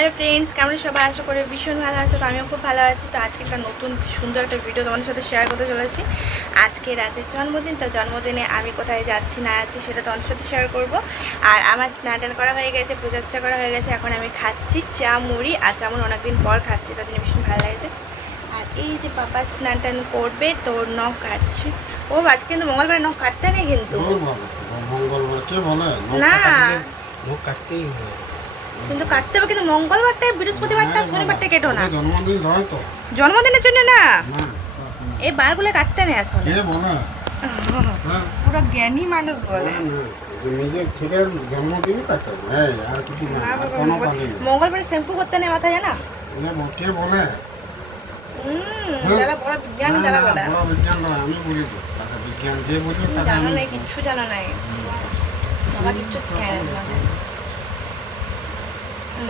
Hello friends, কেমন সবাই? আশা করি ভীষণ ভালো আছো। তো আমিও খুব ভালো আছি। তো আজকে একটা নতুন সুন্দর একটা ভিডিও তোমাদের সাথে শেয়ার করতে চলেছি। আজকে রাজের জন্মদিন। তো জন্মদিনে আমি কোথায় যাচ্ছি না যাচ্ছি সেটা তোমাদের সাথে শেয়ার করব। আর আমার স্নান টান করা হয়ে গেছে, পূজার্চা করা হয়ে গেছে। এখন আমি খাচ্ছি চা মুড়ি, আর চা মুড়ি অনেকদিন পর খাচ্ছি, তার জন্য ভীষণ ভালো লাগছে। আর এই যে পাপা স্নান টান করবে, তোর নখ কাটছে। ও আজকে কিন্তু মঙ্গলবার নখ কাটতে নেই কিন্তু। মঙ্গলবার কে বলে না নখ কাটতেই হয়, কিন্তু কাটতে হবে, কিন্তু মঙ্গলবারটা, বৃহস্পতিবারটা, শনিবারটা কেটো না। জন্মদিন হয় তো জন্মদিনের জন্য না, না এই বারগুলো কাটতে নেই আসলে। কে বলে? পুরো জ্ঞানী মানুষ বলে। নিজের ছেলের জন্মদিন কাটে আর কিছু না, কোনো কাজে নেই। মঙ্গলবারে শ্যাম্পু করতে নেই মাথায়, জানা? কে বলে? যারা বড় বিজ্ঞানী তারা বলে। বড় বিজ্ঞান নয়, আমি বলি তো তাকে বিজ্ঞান যে বলি তাকে জানো আমি নাই, কিচ্ছু জানো নাই। বাবা কিচ্ছু শেখায় না তোমাকে।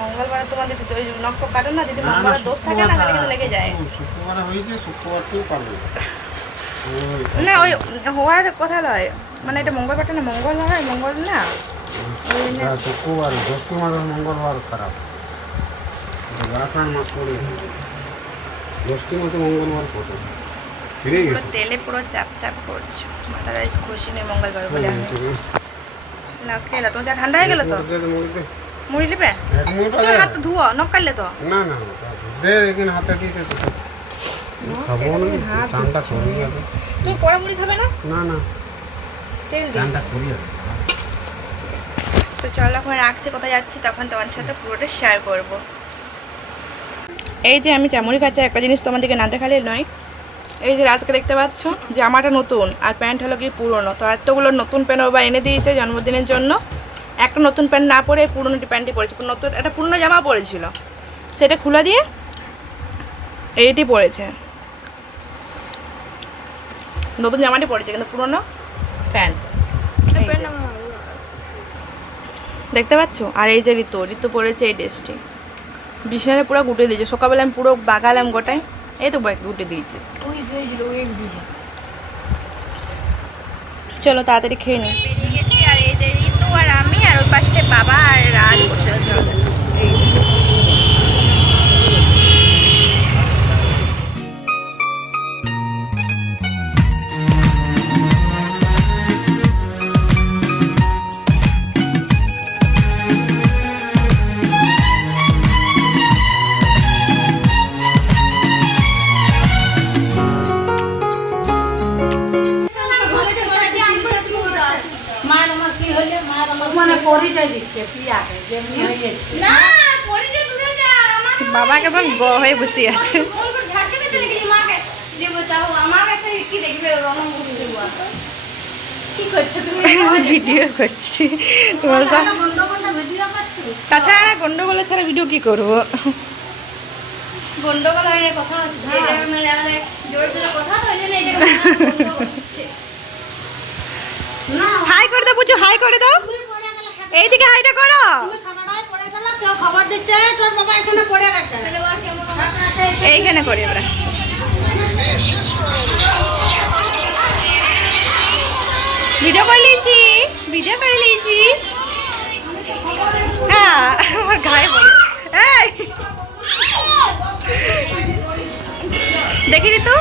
মঙ্গলবারে তোমাদের ওই নখ কাটো না, যদি মঙ্গলবার দোষ থাকে না তাহলে কিন্তু লেগে যায়। শুক্রবারে হয়েছে, শুক্রবারতেও পারবে না, ওই হওয়ার কথা নয়, মানে এটা মঙ্গলবারটা না, মঙ্গল হয়, মঙ্গল না শুক্রবার, জ্যৈষ্ঠ মাসের মঙ্গলবার খারাপ। আষাঢ় মাস পড়ে জ্যৈষ্ঠ মাসে মঙ্গলবার পড়ে ফিরে গেছে। তেলে পুরো চাপ চাপ করছো, মাথাটা খুশি নেই মঙ্গলবার বলে। আমি না খেলা, তোমার যা ঠান্ডা হয়ে গেল তো মুড়ি নেবে। হাত ধুয়ো, নখ কাটলে তো। না না দে, এখানে হাতে দিতে তো খাবো না, চানটা করি যাবে। তুমি পরে মুড়ি খাবে না? না না, তেল চানটা দিয়েছি। করি যাবে। তো চলো এখন রাখছি, কোথায় যাচ্ছি তখন তোমার সাথে পুরোটা শেয়ার করব। এই যে আমি চামড়ি খাচ্ছি, একটা জিনিস তোমাদেরকে না দেখালে নয়। এই যে রাজকে দেখতে পাচ্ছ, জামাটা নতুন আর প্যান্ট হলো কি পুরনো। তো এতগুলো নতুন প্যান্ট বাবা এনে দিয়েছে জন্মদিনের জন্য। একটা নতুন প্যান্ট না পরে পুরনো প্যান্টই পরেছে। নতুন একটা পুরনো জামা পরেছিল, সেটা খুলে দিয়ে এইটি পরেছে। নতুন জামাটি পরেছে কিন্তু পুরনো প্যান্ট। দেখতে পাচ্ছ? আর এই যে ঋতু পরেছে এই ড্রেসটি। বিছানায় পুরো গুটে দিয়েছে। সকালবেলা আমি পুরো বাগালাম গোটায়, এই তো গুটে দিয়েছে। চলো তাড়াতাড়ি খেয়ে নিই। বেরিয়ে গেছি, আর এই যে ঋতু আর আমি, আর ওই পাশে বাবা আর রাজ বসে আছে। এই পরিচয় দিচ্ছে পিয়াকে যেমনি হয়েছে না পরিচয় দিতে আমাকে বাবা কেমন গ হয়ে বসে আছে। ঝাড়তে দিতে নাকি মাকে দেব, তাও আমার কাছে কি দেখবে রণমুখী দেব। কি করছো তুমি? ভিডিও করছি তোমার সাথে। গন্ডগোলটা ভিডিও করছো? তাছাড়া গন্ডগোলের ছাড়া ভিডিও কি করবো? গন্ডগোল হয়ে কথা হচ্ছে, মানে আমাদের জোরে জোরে কথা, তো ওই জন্য এটা গন্ডগোল হচ্ছে। না হাই করে দাও, বুঝছো? হাই করে দাও, তুমি পড়ে গেলে এইদিকে হাইটা করো। তুমি খানাটায় পড়ে গেলে কেউ খবর দিচ্ছে তোর বাবা এখানে পড়ে গেছে। তাহলে আর কেমন এইখানে করি আমরা। ভিডিও করে নিয়েছি, ভিডিও করে নিয়েছি। হ্যাঁ, আমার গায়ে বলে এই দেখিনি তো।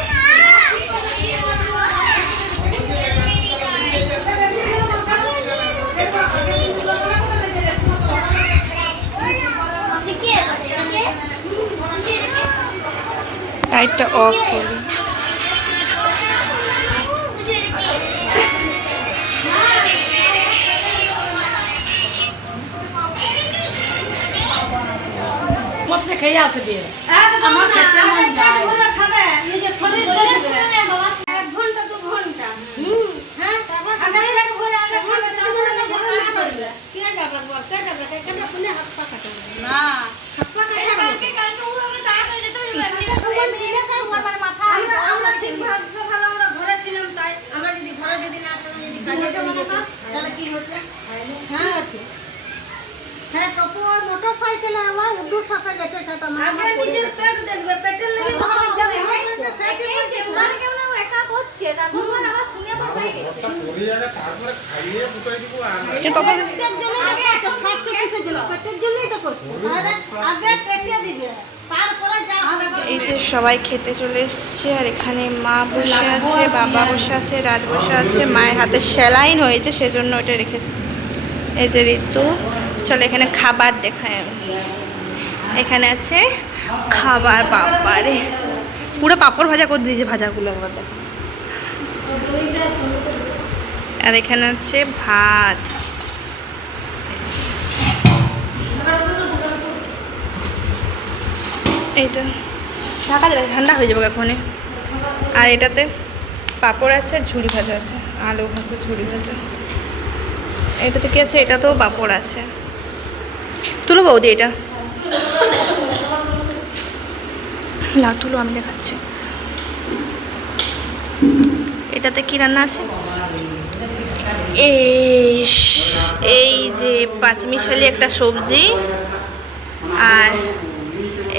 লাইটটা অফ করি। কোথায় খেয়ে আসবে আমার খেতে মন যায় খাবে নিজে শরীর দেখবে 1 ঘন্টা 2 ঘন্টা হ্যাঁ তারপর আগে লাগে ভরে আগে খাবে তারপরে না কাজ করবে কে যাবে বল কে যাবে কেন কোনে হাত পা কাটবে না হাত পা কাটবে কালকে ও আমাকে তাড়াতাড়ি যেতে হবে। আমার মাথা আমরা ঠিক ভাগ্য ভালো আমরা ঘরে ছিলাম, তাই আমরা যদি ঘরে যদি না থাকতাম, যদি কাজে যেতাম তাহলে কি হতো? হ্যাঁ হ্যাঁ টপু আর মোটর সাইকেলে আমার উড্ডু ফাঁকা গেছে সেটা আগে নিজের পেট দেখবে, পেটের লেগে একা করছে, তারপর আমার শুনে মাথায় গেছে। পেটের জন্যই তো করছো, পেটের জন্যই তো করছে তাহলে আগে পেটে দিবে তারপরে যা হবে এই যে সবাই খেতে চলে এসছে, আর এখানে মা বসে আছে, বাবা বসে আছে, রাজ বসে আছে। মায়ের হাতে স্যালাইন হয়েছে সেজন্য ওটা রেখেছে। এই যে ঋতু, চলো এখানে খাবার দেখায় আমি। এখানে আছে খাবার, বাবারে পুরো পাঁপড় ভাজা করে দিয়েছে, ভাজাগুলো একবার দেখো। আর এখানে আছে ভাত, এই তো ঢাকা দিলে ঠান্ডা হয়ে যাবে এখনই। আর এটাতে পাঁপড় আছে, ঝুড়ি ভাজা আছে, আলু ভাজা, ঝুড়ি ভাজা। এটাতে কি আছে? এটাতেও পাঁপড় আছে। তুলো বৌদি এটা না, তুলো আমি দেখাচ্ছি। এটাতে কি রান্না আছে? এই যে পাঁচমিশালি একটা সবজি, আর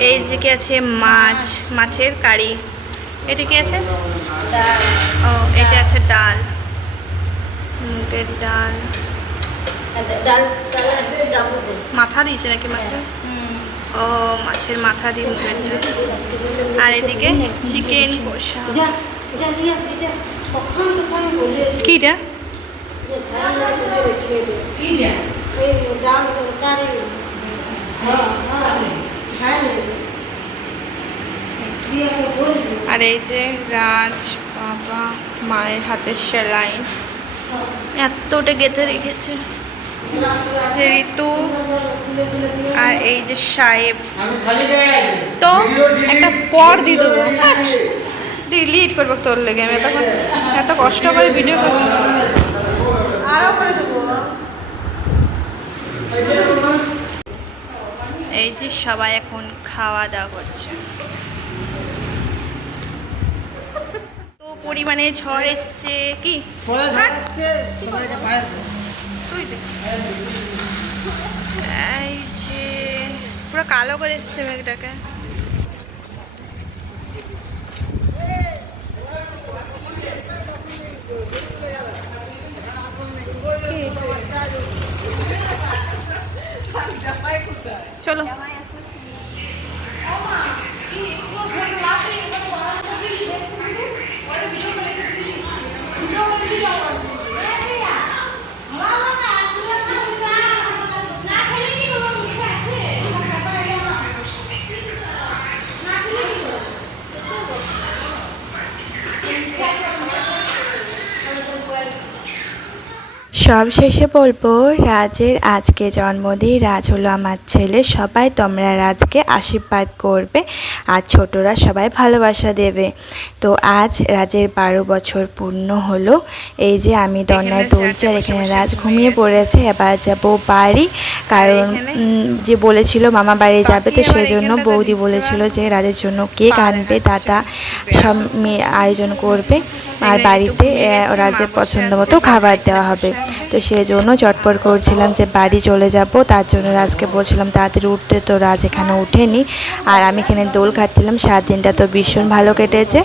এই যে কি আছে? মাছ, মাছের কারি। এটা কি আছে? ও এটা আছে ডাল, মুগের ডাল। মাথা দিয়েছে নাকি মাছের? ও মাছের মাথা দিয়ে মুগের ডাল। আর এদিকে চিকেন কষা। যা যা নিয়ে আসবি যা, কখন তোকে আমি বলে কি এটা? যে ভাই রেখে দে কি যা এই ডাল তরকারি। হ্যাঁ হ্যাঁ আর এই যে রাজ, বাবা, মায়ের হাতে স্যালাইন এতটা গেঁথে রেখেছে। যে ঋতু, আর এই যে সাহেব। তো একটা পর দিয়ে দেবো, ডিলিট করবো তোর লেগে। আমি এত কষ্ট করে ভিডিও করছি, আরও করে দেবো। এই যে সবাই এখন খাওয়া দাওয়া করছে। তো পরিমাণে ঝড় এসছে কি তুই দে। এই যে পুরো কালো করে এসছে মেঘটাকে। চলো সব শেষে বলবো, রাজের আজকে জন্মদিন। রাজ হলো আমার ছেলে। সবাই তোমরা রাজকে আশীর্বাদ করবে, আর ছোটরা সবাই ভালোবাসা দেবে। তো আজ রাজের 12 বছর পূর্ণ হলো। এই যে আমি দোলনায় দুলছি, আর এখানে রাজ ঘুমিয়ে পড়েছে। এবার যাব বাড়ি, কারণ যে বলেছিল মামা বাড়ি যাবে, তো সেই জন্য বৌদি বলেছিল যে রাজের জন্য কেক আনবে, দাদা সব আয়োজন করবে, আর বাড়িতে রাজের পছন্দ মতো খাবার দেওয়া হবে। তো সেই জন্য চটপট করছিলাম যে বাড়ি চলে যাব। তার জন্য রাজকে বলছিলাম তাড়াতাড়ি উঠতে, তো রাজ এখানে উঠেনি। আর আমি এখানে দোল খাচ্ছিলাম। 7 দিনটা তো ভীষণ ভালো কেটেছে।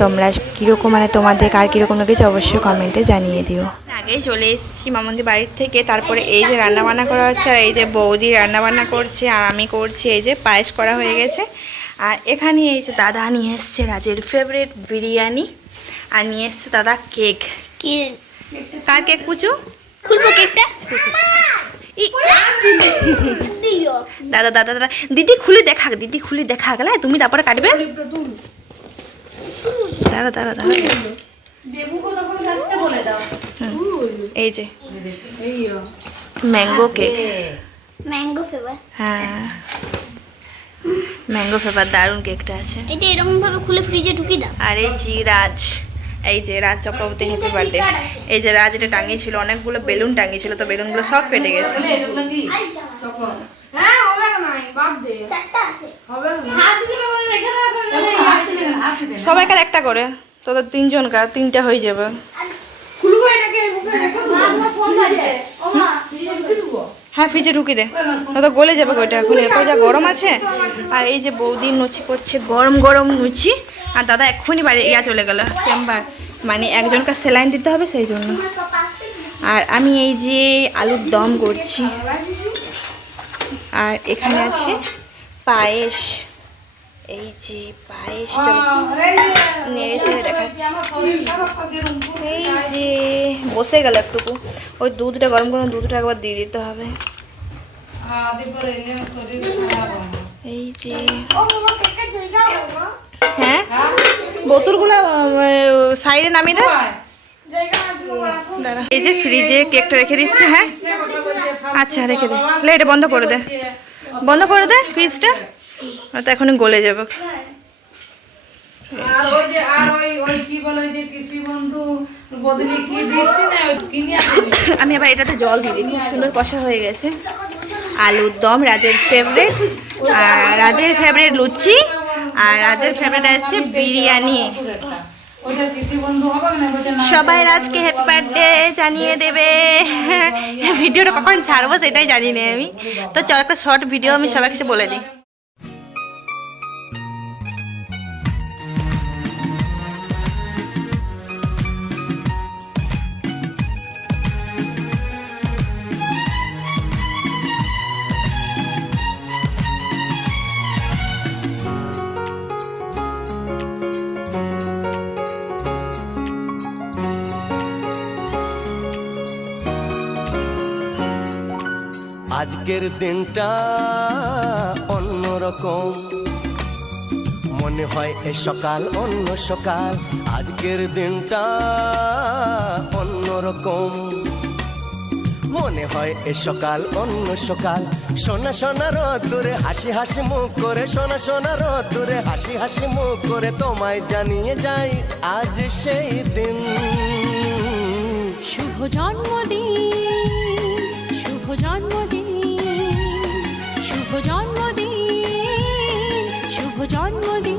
তোমরা কীরকম, মানে তোমাদের কার কীরকম লেগেছে অবশ্যই কমেন্টে জানিয়ে দিও। আগেই চলে এসেছি মামন্দির বাড়ির থেকে। তারপরে এই যে রান্নাবান্না করা হচ্ছে, আর এই যে বৌদি রান্নাবান্না করছে, আর আমি করছি। এই যে পায়েস করা হয়ে গেছে। আর এখানে এই যে দাদা নিয়ে এসছে রাজের ফেভারিট বিরিয়ানি, আর নিয়ে এসছে দাদা কেক। কি কার কেক পুচু? খুলবো কেকটা দিও দাদা দাদা দাদা দিদি খুলে দেখাক, দিদি খুলে দেখাক, না তুমি তারপরে কাটবে। দাদা দাদা দাদা দেবুকে তখন রাস্তা বলে দাও। এই যে ম্যাঙ্গো কেক। Mango flavour. হ্যাঁ ম্যাঙ্গো ফ্লেভার, দারুণ কেকটা আছে। এটা এরকম ভাবে খুলে ফ্রিজে ঢুকি দাও। আর এই যে রাজ, এই যে রাজ চক্রবর্তী হ্যাপি বার্থডে। এই যে রাজ এটা টাঙিয়েছিল, অনেকগুলো বেলুন টাঙিয়েছিল, তো বেলুনগুলো সব ফেটে গেছে। হ্যাঁ হবে না বাদ দে চারটা আছে হবে না হাত দিলে বলে রেখে দাও হাত দিলে সবাইকার একটা করে, তোদের 3 জনকার 3টা হয়ে যাবে। খুলবো এটাকে মুখে রেখে দাও। মা ফোন বাজে ও মা হ্যাঁ ফ্রিজে ঢুকি দে, তো গলে যাবে ওইটা। এখন এত যা গরম আছে। আর এই যে বৌদি লুচি করছে, গরম গরম লুচি। আর দাদা এক্ষুনি বাড়ি চলে গেল চেম্বার, মানে একজনকে স্যালাইন দিতে হবে সেই জন্য। আর আমি এই যে আলুর দম করছি, আর এখানে আছে পায়েস, এই যে পায়েস নেড়ে চেড়ে দেখাচ্ছি। এই যে বসে গেল একটুকু, ওই দুধটা গরম গরম দুধটা একবার দিয়ে দিতে হবে। এই যে হ্যাঁ বোতলগুলো সাইডে নামিয়ে দে। দাঁড়া, এই যে ফ্রিজে কেকটা রেখে দিচ্ছে। হ্যাঁ আচ্ছা রেখে দে, এটা বন্ধ করে দে, বন্ধ করে দে ফ্রিজটা, তো এখনই গলে যাবে। আমি আবার এটাতে জল দিয়ে দিই, খুব সুন্দর কষা হয়ে গেছে। আলুর দম রাজের ফেভারিট, আর রাজের ফেভারিট লুচি, আর রাজের ফেভারিট আছে বিরিয়ানি। সবাই রাজকে হ্যাপি বার্থডে জানিয়ে দেবে। ভিডিওটা কখন ছাড়বো সেটাই জানি না আমি, তো চল একটা শর্ট ভিডিও আমি সবাইকে বলে দিই। আজকের দিনটা অন্যরকম, মনে হয় এ সকাল অন্য সকাল। আজকের দিনটা অন্যরকম, মনে হয় এ সকাল অন্য সকাল। সোনা সোনা রোদ্দুরে হাসি হাসি মুখ করে, সোনা সোনা রোদ্দুরে হাসি হাসি মুখ করে তোমায় জানিয়ে যাই আজ সেই দিন। শুভ জন্মদিন, শুভ জন্মদিন, শুভ জন্মদিন, শুভ জন্মদিন।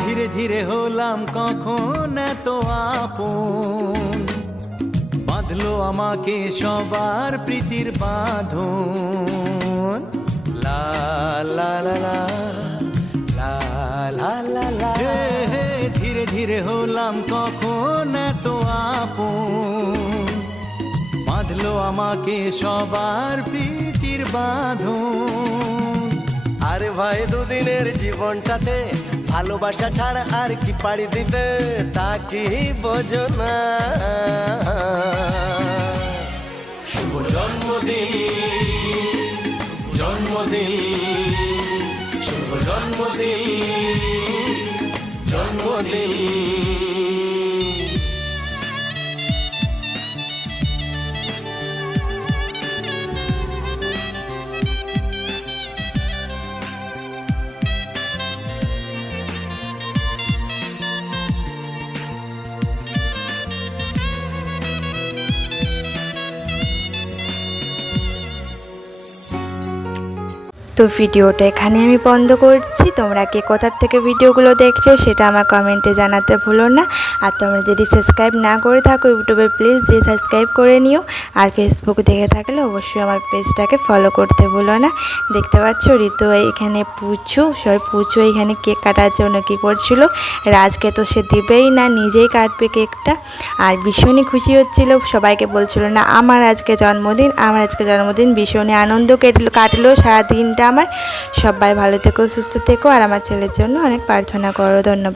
ধীরে ধীরে হলাম কখন এত আপন, বাঁধলো আমাকে সবার প্রীতির বাঁধন। লা লা লা লা লা লা লা লা, ধীরে ধীরে হলাম কখন এত আপন, বাঁধলো আমাকে সবার প্রীতির বাঁধন। আরে ভাই দুদিনের জীবনটাতে ভালোবাসা ছাড়া আর কি পাড়ি দিতে, তা কি বোঝো না। শুভ জন্মদিন, জন্মদিন, শুভ জন্মদিন, জন্মদিন। তো ভিডিওটা এখানে আমি বন্ধ করছি। তোমরা কে কোথার থেকে ভিডিওগুলো দেখছো সেটা আমার কমেন্টে জানাতে ভুলো না। আর তোমরা যদি সাবস্ক্রাইব না করে থাকো ইউটিউবে প্লিজ যে সাবস্ক্রাইব করে নিও। আর ফেসবুক দেখে থাকলে অবশ্যই আমার পেজটাকে ফলো করতে ভুলো না। দেখতে পাচ্ছ ঋতু এখানে পুচু এখানে কেক কাটার জন্য কী করছিল। রাজকে তো সে দিবেই না, নিজেই কাটবে কেকটা। আর ভীষণই খুশি হচ্ছিল, সবাইকে বলছিল না আমার আজকে জন্মদিন, আমার আজকে জন্মদিন। ভীষণই আনন্দ কাটলো সারাদিনটা আমার। সবাই ভালো থেকো, সুস্থ থেকো, আর আমার ছেলের জন্য অনেক প্রার্থনা করো। ধন্যবাদ।